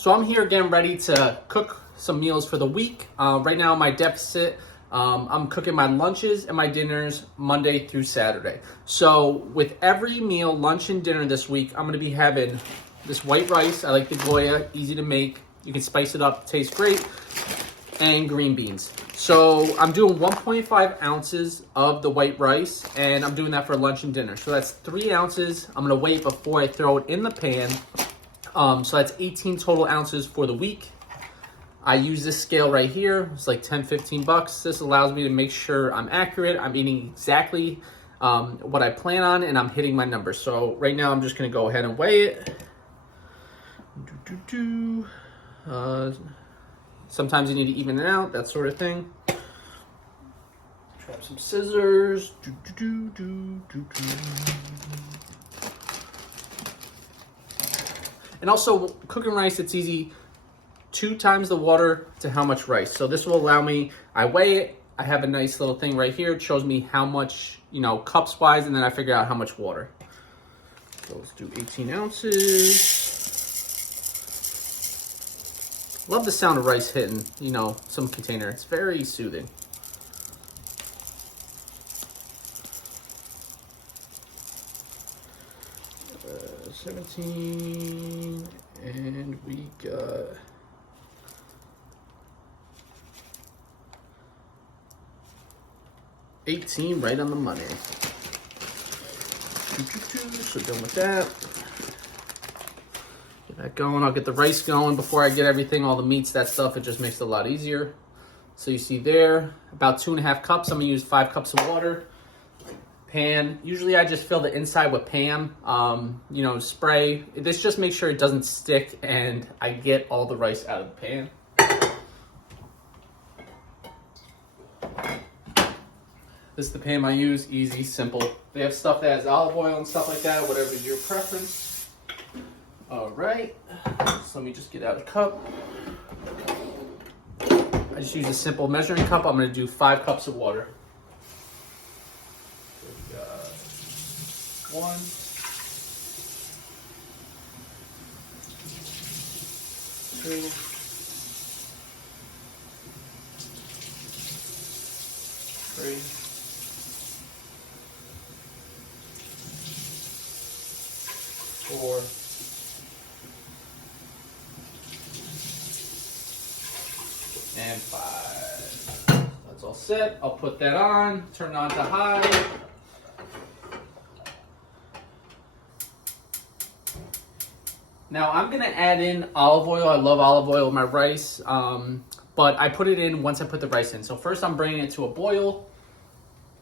So I'm here getting ready to cook some meals for the week. Right now, my deficit, I'm cooking my lunches and my dinners Monday through Saturday. So with every meal, lunch and dinner this week, I'm gonna be having this white rice. I like the Goya, easy to make. You can spice it up, tastes great. And green beans. So I'm doing 1.5 ounces of the white rice, and I'm doing that for lunch and dinner. So that's 3 ounces. I'm gonna weigh it before I throw it in the pan. So that's 18 total ounces for the week. I use this scale right here. It's like 10, 15 bucks. This allows me to make sure I'm accurate. I'm eating exactly what I plan on, and I'm hitting my numbers. So right now I'm just gonna go ahead and weigh it. Sometimes you need to even it out, that sort of thing. Grab some scissors. And also, cooking rice, it's easy. 2 times the water to how much rice. So this will allow me, I weigh it, I have a nice little thing right here. It shows me how much, cups wise, and then I figure out how much water. So let's do 18 ounces. Love the sound of rice hitting, some container. It's very soothing. Uh, 17, and we got 18 right on the money. So done with that. Get that going. I'll get the rice going before I get everything, all the meats, that stuff. It just makes it a lot easier. So you see there, about 2.5 cups. I'm gonna use 5 cups of water. Pan. Usually I just fill the inside with Pam. Spray. This just makes sure it doesn't stick and I get all the rice out of the pan. This is the pan I use. Easy, simple. They have stuff that has olive oil and stuff like that, whatever is your preference. All right. So let me just get out a cup. I just use a simple measuring cup. I'm going to do 5 cups of water. So we got 1, 2, 3, 4, 5. That's all set. I'll put that on, turn it on to high. Now I'm gonna add in olive oil. I love olive oil in my rice, but I put it in once I put the rice in. So first I'm bringing it to a boil.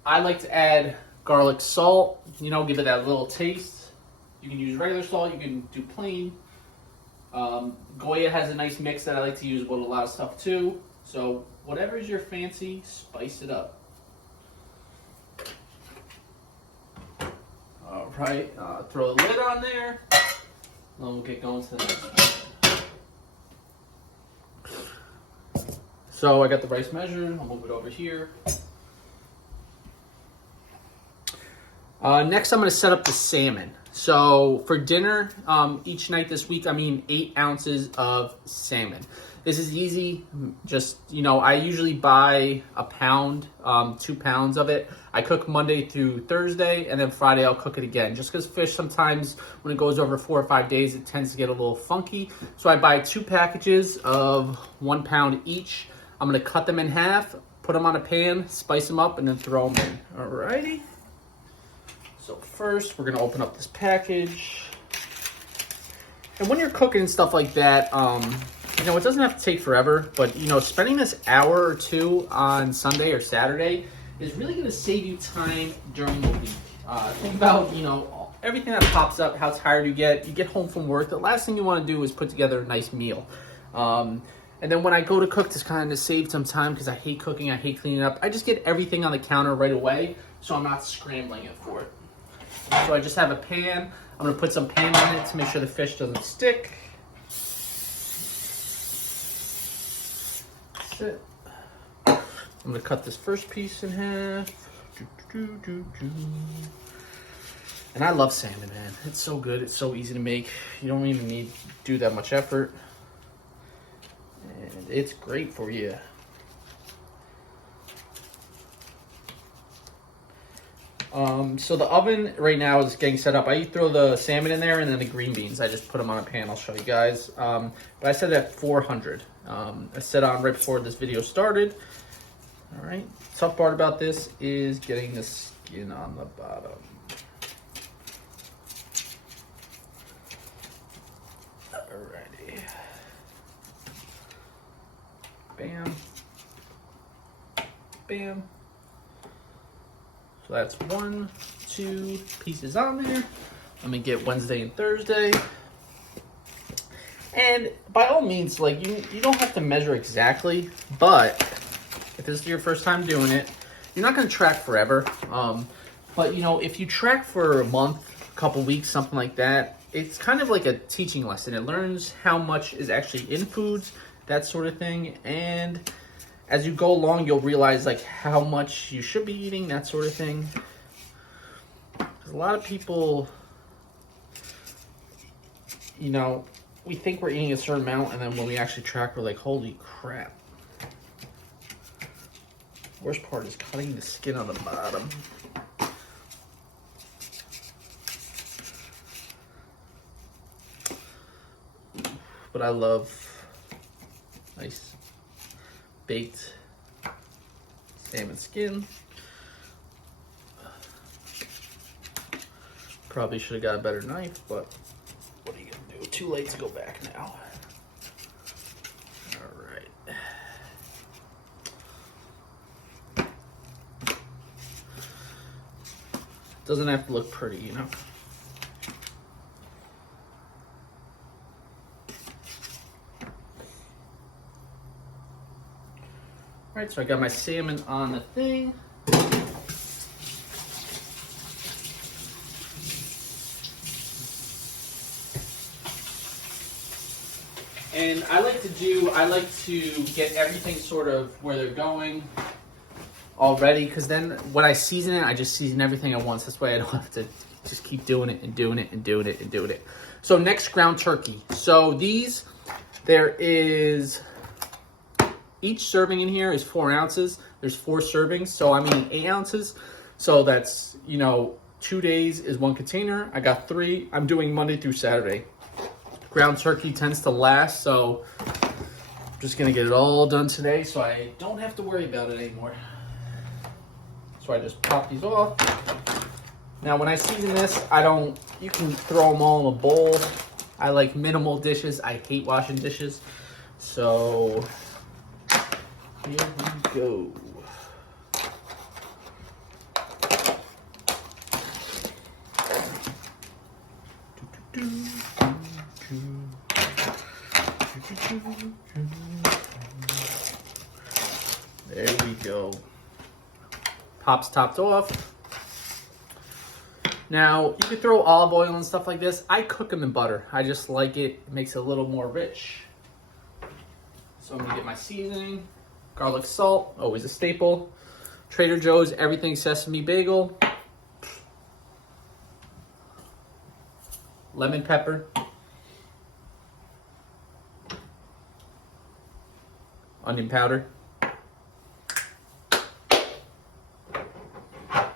I like to add garlic salt, give it that little taste. You can use regular salt, you can do plain. Goya has a nice mix that I like to use with a lot of stuff too. So whatever is your fancy, spice it up. All right, throw the lid on there. Then we'll get going to the next one. So I got the rice measured. I'll move it over here. Next, I'm going to set up the salmon. So for dinner, each night this week, I'm eating 8 ounces of salmon. This is easy. Just, I usually buy a pound, 2 pounds of it. I cook Monday through Thursday, and then Friday I'll cook it again. Just because fish sometimes, when it goes over 4 or 5 days, it tends to get a little funky. So I buy 2 packages of 1 pound each. I'm going to cut them in half, put them on a pan, spice them up, and then throw them in. Alrighty. So first, we're gonna open up this package. And when you're cooking and stuff like that, it doesn't have to take forever, but spending this hour or 2 on Sunday or Saturday is really gonna save you time during the week. Think about, everything that pops up, how tired you get home from work. The last thing you wanna do is put together a nice meal. And then when I go to cook, to kind of save some time, because I hate cooking, I hate cleaning up, I just get everything on the counter right away, so I'm not scrambling it for it. So I just have a pan. I'm going to put some Pam on it to make sure the fish doesn't stick. That's it. I'm going to cut this first piece in half. And I love salmon, man. It's so good. It's so easy to make. You don't even need to do that much effort. it's great for you. So the oven right now is getting set up. I throw the salmon in there and then the green beans. I just put them on a pan. I'll show you guys. But I set it at 400. I set on right before this video started. All right. Tough part about this is getting the skin on the bottom. Alrighty. Bam. Bam. So that's 1, 2 pieces on there. Let me get Wednesday and Thursday. And by all means, like you don't have to measure exactly, but if this is your first time doing it, you're not going to track forever. But you know, if you track for a month, a couple weeks, something like that, it's kind of like a teaching lesson. It learns how much is actually in foods, that sort of thing. And as you go along, you'll realize like how much you should be eating, that sort of thing. Because a lot of people, you know, we think we're eating a certain amount, and then when we actually track, we're like, holy crap. Worst part is cutting the skin on the bottom. But I love nice baked salmon skin. Probably should have got a better knife, but what are you gonna do? Too late to go back now. All right. Doesn't have to look pretty, you know. All right, so I got my salmon on the thing. And I like to get everything sort of where they're going already, because then when I season it, I just season everything at once. This way I don't have to just keep doing it and doing it and doing it and doing it. So next, ground turkey. So these, there is, each serving in here is 4 ounces. There's 4 servings, so I mean 8 ounces. So that's, you know, 2 days is 1 container. I got 3. I'm doing Monday through Saturday. Ground turkey tends to last, so I'm just gonna get it all done today so I don't have to worry about it anymore. So I just pop these off. Now when I season this, you can throw them all in a bowl. I like minimal dishes. I hate washing dishes. So here we go. There we go. Pops topped off. Now, you could throw olive oil and stuff like this. I cook them in butter. I just like it. It makes it a little more rich. So I'm gonna get my seasoning. Garlic salt, always a staple. Trader Joe's everything sesame bagel. Lemon pepper. Onion powder. A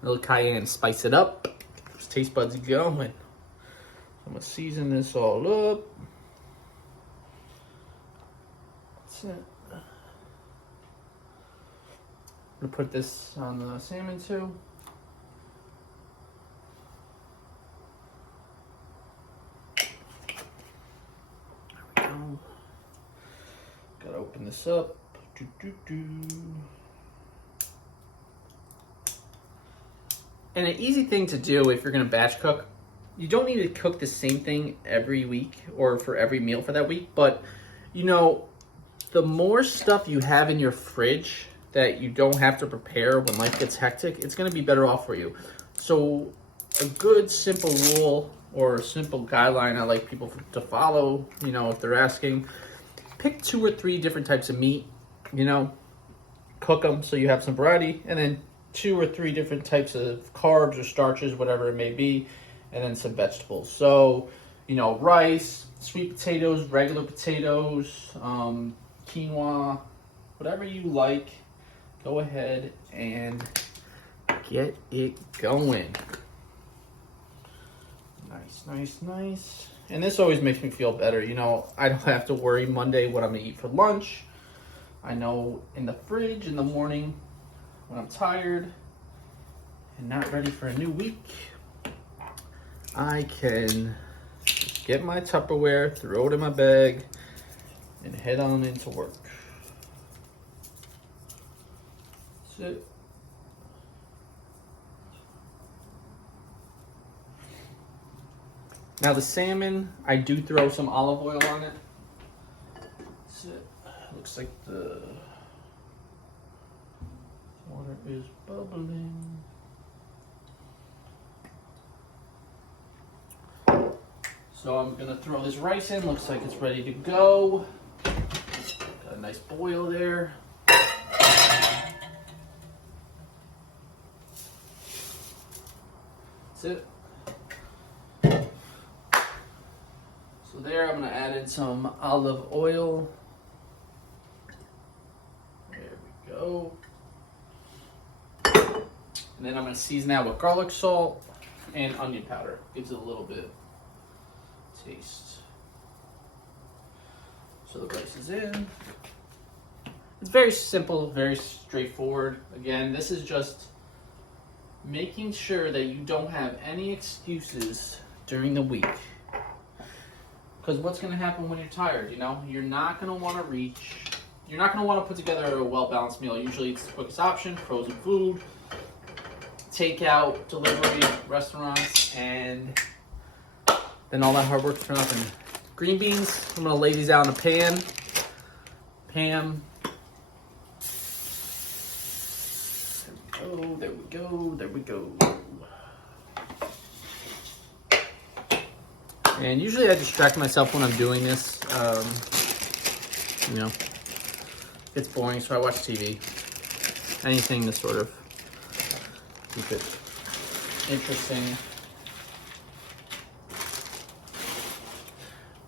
little cayenne, spice it up. Get those taste buds going. I'm gonna season this all up. That's it. I'm gonna put this on the salmon too. There we go. Gotta open this up. And an easy thing to do if you're gonna batch cook, you don't need to cook the same thing every week or for every meal for that week, but you know, the more stuff you have in your fridge that you don't have to prepare when life gets hectic, it's gonna be better off for you. So a good simple rule or a simple guideline I like people to follow, you know, if they're asking, pick 2 or 3 different types of meat, you know, cook them so you have some variety, and then 2 or 3 different types of carbs or starches, whatever it may be, and then some vegetables. So you know, rice, sweet potatoes, regular potatoes, quinoa, whatever you like. Go ahead and get it going. Nice, nice, nice. And this always makes me feel better. You know, I don't have to worry Monday what I'm gonna eat for lunch. I know in the fridge in the morning when I'm tired and not ready for a new week, I can get my Tupperware, throw it in my bag, and head on into work. That's it. Now the salmon, I do throw some olive oil on it. That's it. Looks like the water is bubbling. So I'm gonna throw this rice in. Looks like it's ready to go. Got a nice boil there. That's it. So there, I'm gonna add in some olive oil. There we go. And then I'm gonna season that with garlic salt and onion powder. Gives it a little bit of taste. So the rice is in. It's very simple, very straightforward. Again, this is just making sure that you don't have any excuses during the week. Because what's going to happen when you're tired, you know? You're not going to want to reach, you're not going to want to put together a well-balanced meal. Usually it's the quickest option, frozen food, takeout, delivery, restaurants, and then all that hard work for nothing. Green beans, I'm going to lay these out in a pan. There we go, there we go. And usually I distract myself when I'm doing this. You know, it's boring, so I watch TV. Anything to sort of keep it interesting.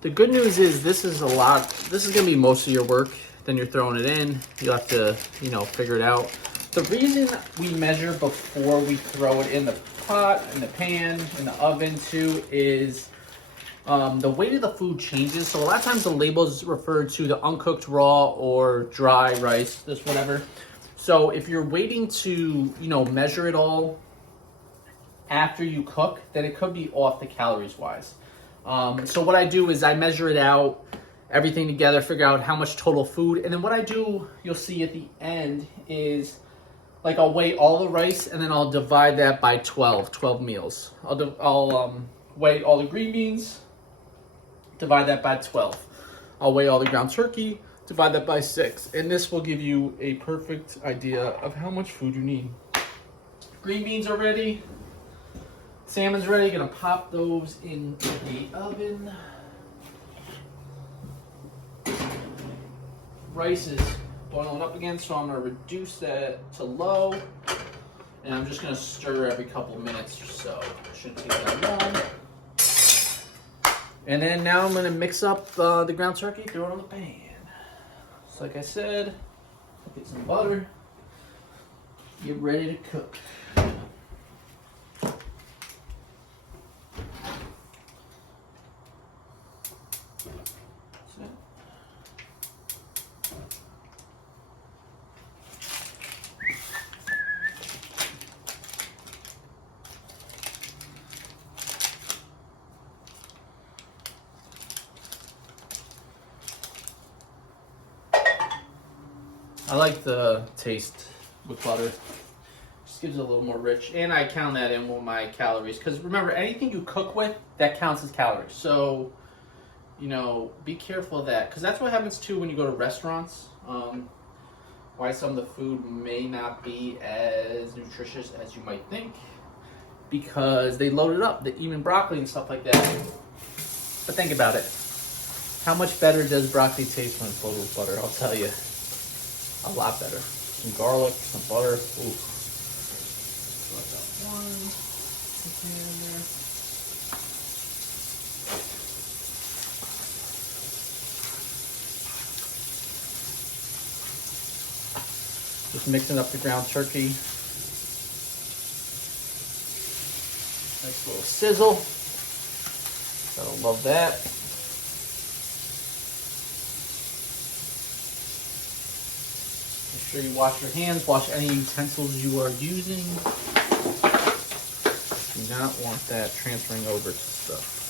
The good news is this is gonna be most of your work. Then you're throwing it in. You'll have to, you know, figure it out. The reason we measure before we throw it in the pot, in the pan, in the oven too, is the weight of the food changes. So a lot of times the labels refer to the uncooked raw or dry rice, this whatever. So if you're waiting to, you know, measure it all after you cook, then it could be off the calories wise. So what I do is I measure it out, everything together, figure out how much total food. And then what I do, you'll see at the end is, like, I'll weigh all the rice and then I'll divide that by 12 meals. I'll weigh all the green beans, divide that by 12. I'll weigh all the ground turkey, divide that by 6. And this will give you a perfect idea of how much food you need. Green beans are ready. Salmon's ready. Gonna pop those in the oven. Rice is boiling up again, so I'm gonna reduce that to low. And I'm just gonna stir every couple of minutes or so. Shouldn't take that long. And then now I'm gonna mix up the ground turkey, throw it on the pan. So like I said, get some butter, get ready to cook. I like the taste with butter. Just gives it a little more rich. And I count that in with my calories. Because remember, anything you cook with, that counts as calories. So, you know, be careful of that. Because that's what happens too when you go to restaurants. Why some of the food may not be as nutritious as you might think. Because they load it up, even broccoli and stuff like that. But think about it. How much better does broccoli taste when it's loaded with butter? I'll tell you. A lot better. Some garlic, some butter. Ooh. So I got one in there. Just mixing up the ground turkey. Nice little sizzle. Gotta love that. Make sure you wash your hands, wash any utensils you are using. Do not want that transferring over to stuff.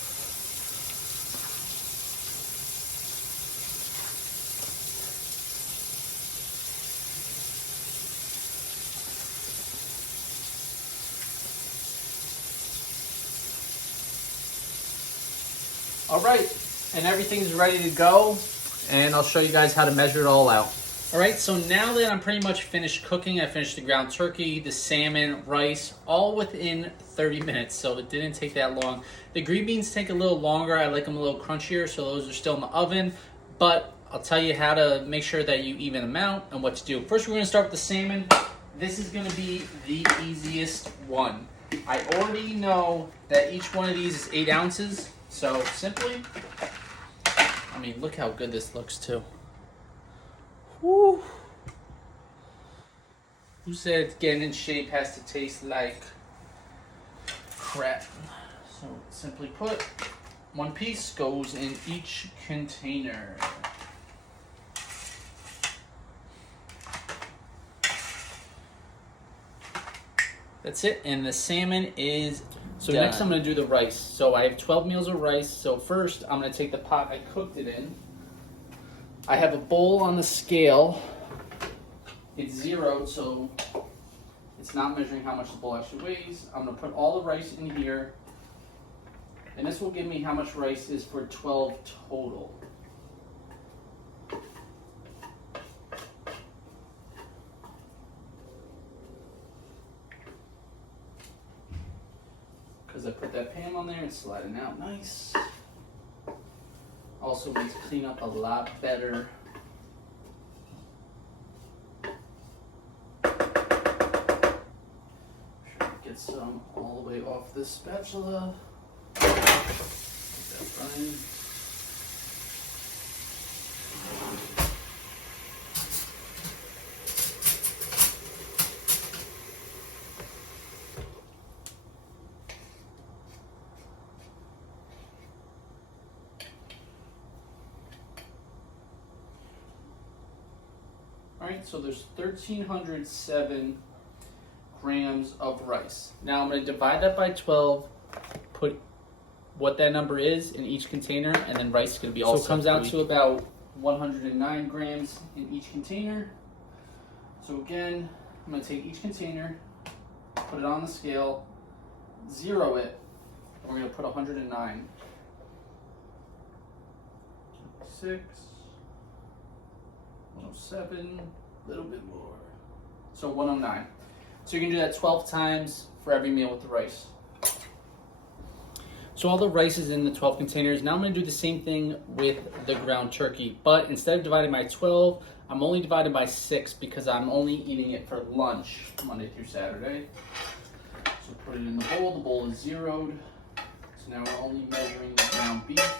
All right, and everything's ready to go, and I'll show you guys how to measure it all out. All right, so now that I'm pretty much finished cooking, I finished the ground turkey, the salmon, rice, all within 30 minutes, so it didn't take that long. The green beans take a little longer. I like them a little crunchier, so those are still in the oven, but I'll tell you how to make sure that you even them out and what to do. First, we're gonna start with the salmon. This is gonna be the easiest one. I already know that each one of these is 8 ounces, so simply, I mean, look how good this looks too. Woo. Who said getting in shape has to taste like crap? So simply put, one piece goes in each container. That's it, and the salmon is so done. Next I'm going to do the rice. So I have 12 meals of rice. So first I'm going to take the pot I cooked it in. I have a bowl on the scale. It's zeroed, so it's not measuring how much the bowl actually weighs. I'm going to put all the rice in here, and this will give me how much rice is for 12 total. Because I put that pan on there and sliding out nice. Also makes cleanup a lot better. Get some all the way off this spatula. Get that running. Alright, so there's 1,307 grams of rice. Now I'm going to divide that by 12, put what that number is in each container, and then rice is going to be all. So it comes out to about 109 grams in each container. So again, I'm going to take each container, put it on the scale, zero it, and we're going to put 109. 6. 107, a little bit more. So 109. So you can do that 12 times for every meal with the rice. So all the rice is in the 12 containers. Now I'm going to do the same thing with the ground turkey. But instead of dividing by 12, I'm only dividing by 6 because I'm only eating it for lunch Monday through Saturday. So put it in the bowl. The bowl is zeroed. So now we're only measuring the ground beef.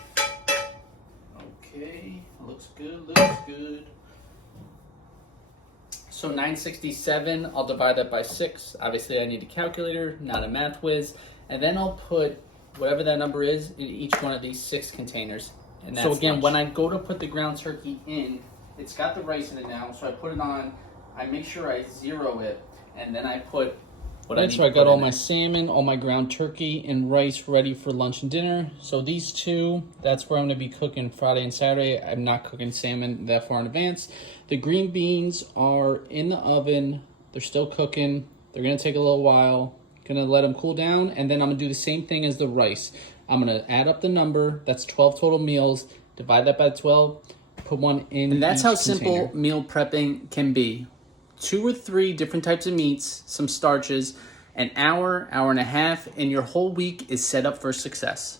Okay, looks good, looks good. So 967, I'll divide that by 6. Obviously I need a calculator, not a math whiz. And then I'll put whatever that number is in each one of these 6 containers. And so again, when I go to put the ground turkey in, it's got the rice in it now. So I put it on, I make sure I zero it, and then I put what I need. So I got all my salmon, all my ground turkey, and rice ready for lunch and dinner. So these two, that's where I'm going to be cooking Friday and Saturday. I'm not cooking salmon that far in advance. The green beans are in the oven. They're still cooking. They're going to take a little while. Going to let them cool down, and then I'm going to do the same thing as the rice. I'm going to add up the number. That's 12 total meals. Divide that by 12. Put one in. And that's how simple meal prepping can be. 2 or 3 different types of meats, some starches, an hour, hour and a half, and your whole week is set up for success.